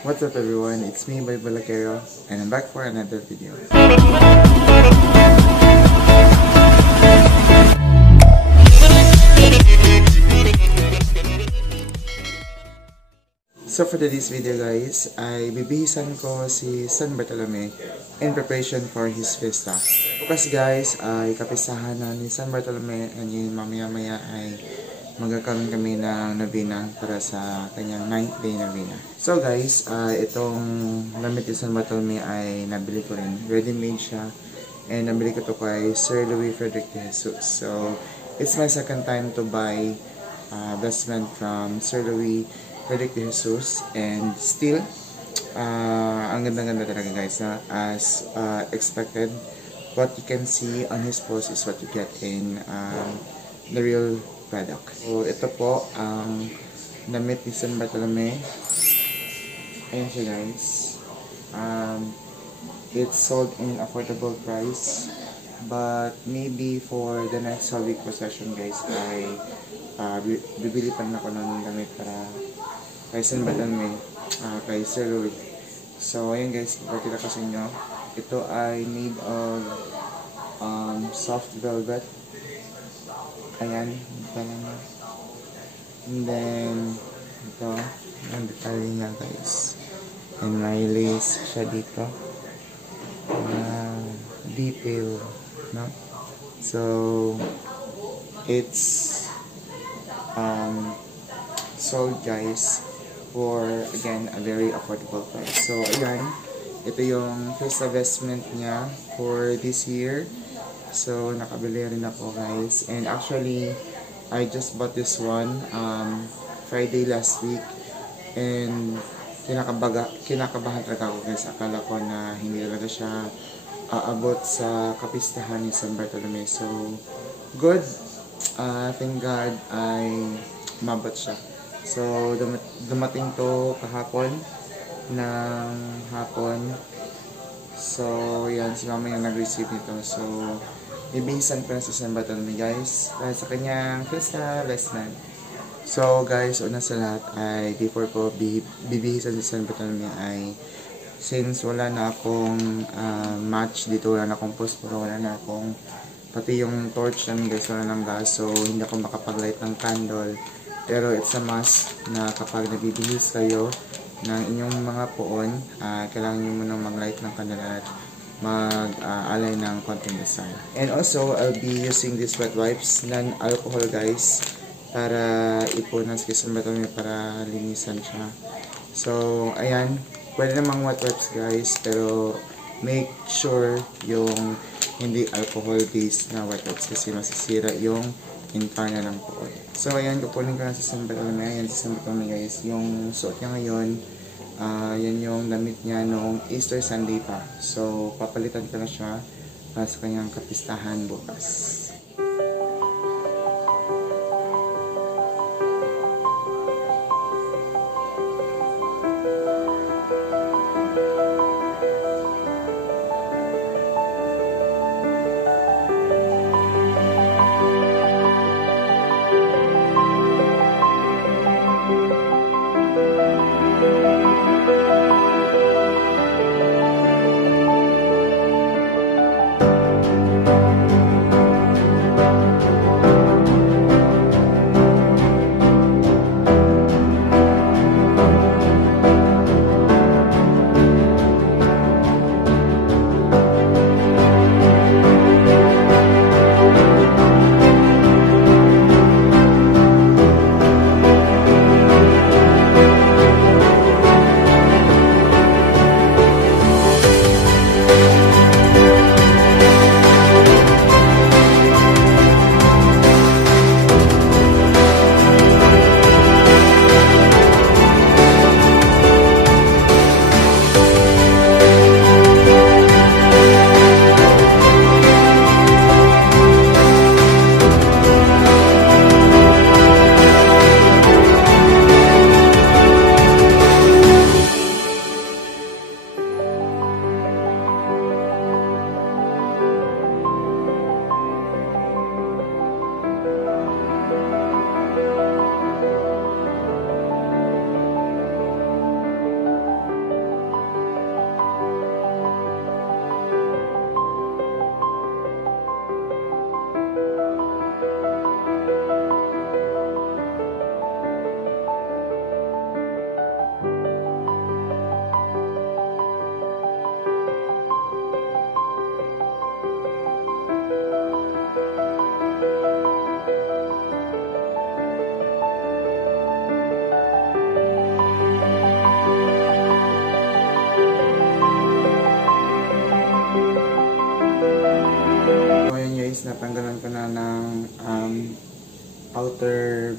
What's up everyone, it's me, Boy Balakero, and I'm back for another video. So for today's video guys, ay bibihisan ko si San Bartolome in preparation for his fiesta. Bukas guys, ay kapistahan na ni San Bartolome, and yun mamaya-maya ay magkakaroon kami ng novena para sa kanyang 9th day novena. So guys, itong damit ni San Bartolome ay nabili ko rin. Ready-made siya. And nabili ko to kay Sir Louis Frederick de Jesus. So, it's my second time to buy vestment from Sir Louis Frederick de Jesus. And still, ang ganda-ganda talaga guys. Na, as expected, what you can see on his post is what you get in the real product. So, ito po ang damit ni San Bartolome. Ayan siya guys. It's sold in affordable price. But maybe for the next Holy Week procession guys, ay bibili pa na ako ng damit para kay San Bartolome, kay Sir Louis. So, ayan guys, ipakita ko sa inyo. Ito ay made of soft velvet. Ayan, and then ito ang detalye niya guys, and may lace siya dito, detail, no? So it's sold guys for again a very affordable price. So ayan, ito yung first investment niya for this year. So, nakabili rin ako guys. And actually, I just bought this one Friday last week. And kinakabahan talaga ako guys. Akala ko na hindi talaga siya aabot sa kapistahan ni San Bartolome. So, good. Thank God ay umabot siya. So, dumating to kahapon ng hapon. So, yan. Si mama yung nag-receive nito. So, ibihisan ko na sa San Bartolome guys dahil sa kanyang fiesta last night. So guys, una sa lahat ay before ko bibihisan sa San Bartolome ay since wala na akong match dito, wala na akong posporo, wala na akong pati yung torch namin guys, wala ng gas, so hindi ako makapag-light ng candle. Pero it's a must na kapag nabibihis kayo ng inyong mga poon, kailangan nyo munang mag-light ng candle at mag-alay ng konting dasal. And also, I'll be using these wet wipes, non-alcohol guys, para ipunan sa San Bartolome para linisan siya. So, ayan, pwede namang wet wipes guys, pero make sure yung hindi alcohol based na wet wipes kasi masisira yung internal ng poon. So, ayan, kukunin ko na sa San Bartolome. Ayan si San Bartolome guys, yung suot niya ngayon. Yan yung damit niya noong Easter Sunday pa. So, papalitan ko na siya para sa kanyang kapistahan bukas.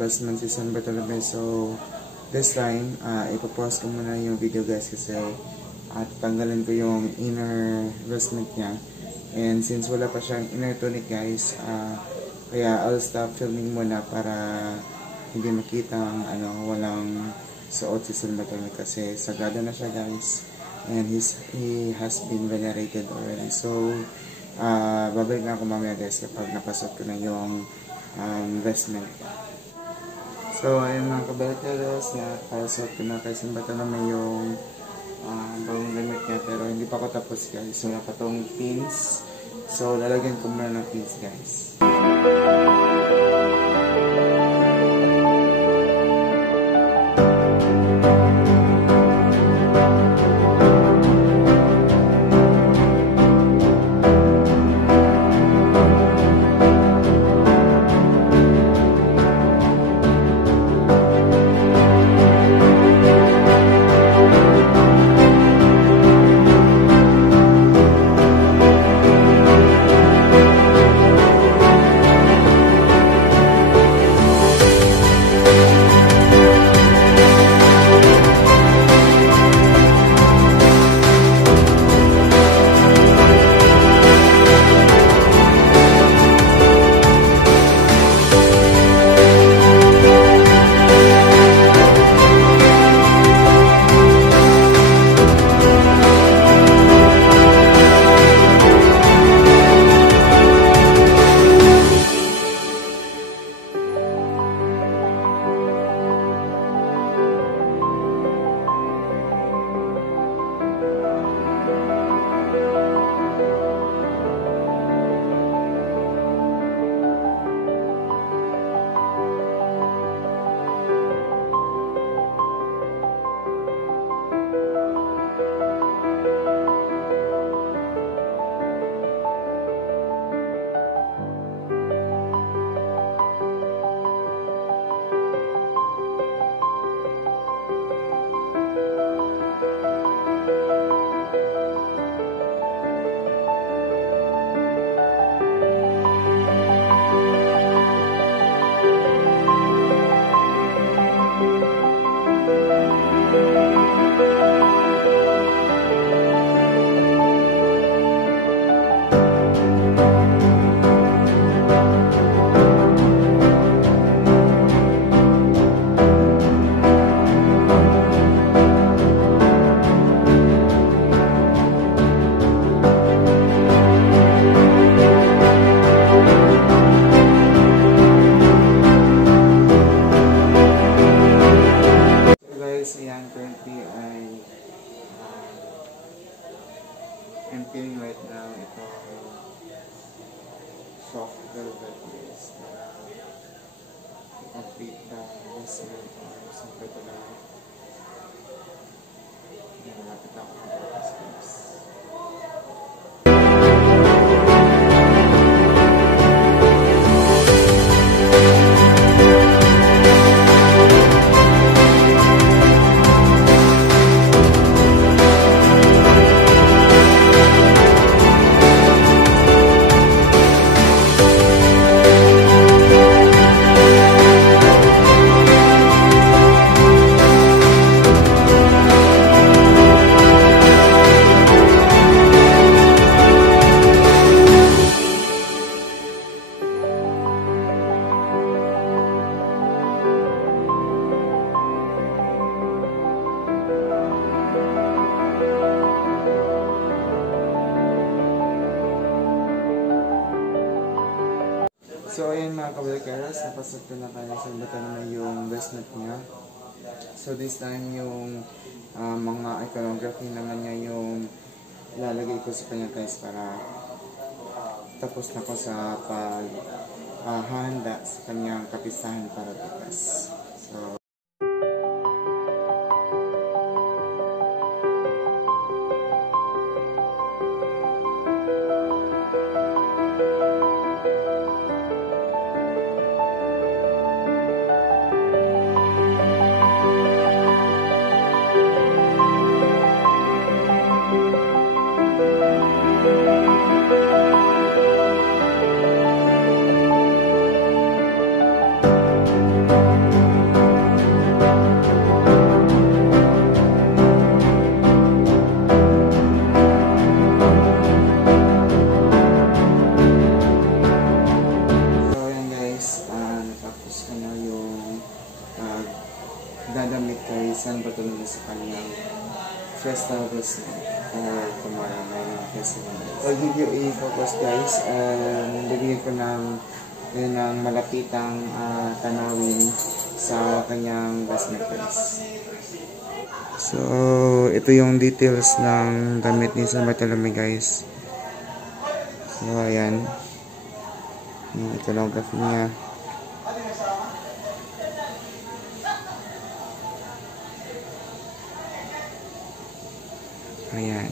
investment si San Bartolome. So, this time, ipapause ko muna yung video guys kasi at tanggalin ko yung inner investment niya. And since wala pa siyang inner tunic guys, kaya I'll stop filming muna para hindi makita ang walang suot si San Bartolome kasi sagada na siya guys. And he has been venerated already. So, babalik na ako mamaya guys kapag napasok ko na yung investment. So, ayun mga kabalakaros, napasok ko na kay San Bartolome yung bagong gamit niya pero hindi pa ako tapos guys. So, wala pa tong pins. So, lalagyan ko muna ng pins guys. I'm feeling right now ito soft velvet is complete the investment or something to that. Malapit ako mag-focus guys. So ayun mga kabalakaras, napasok ko na kaya sa bata na yung investment niya. So this time yung mga iconography naman niya yung ilalagay ko sa kanya guys para tapos na ko sa paghahanda sa kanyang kapistahan para bukas. So Fiesta Basement tomorrow may festival. I'll give you a focus guys and bibigyan ko ng malapitang tanawin sa kanyang basement guys. So, ito yung details ng damit ni San Bartolome guys. So, ayan. Yung iconography niya. Ayan.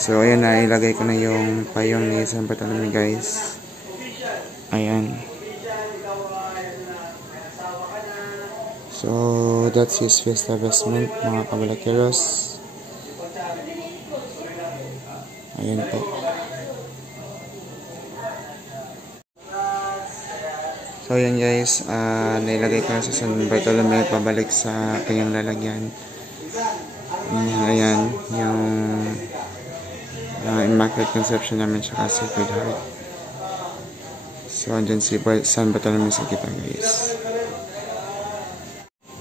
So, ayan na. Ilagay ko na yung payong ni San Bartolome guys. Ayan. So, that's his Fiesta Basement, mga kabalakeros. Ayan po. So, ayan guys. Nailagay ko na sa San Bartolome. Pabalik sa kanyang lalagyan. Ayan. Yung Immaculate Conception namin tsaka Sacred Heart. So, andyan si San Bartolome sa kita guys.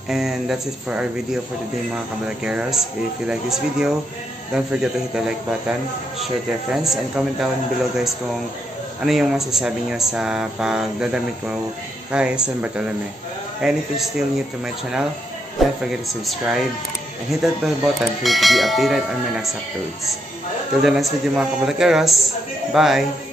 And that's it for our video for today mga kabalakeros. If you like this video, don't forget to hit the like button, share to your friends, and comment down below guys kung ano yung masasabi nyo sa pagdadamit ko kay San Bartolome. And if you're still new to my channel, don't forget to subscribe and hit that bell button for you to be updated on my next uploads. Till the next video mga kabalakeros, bye!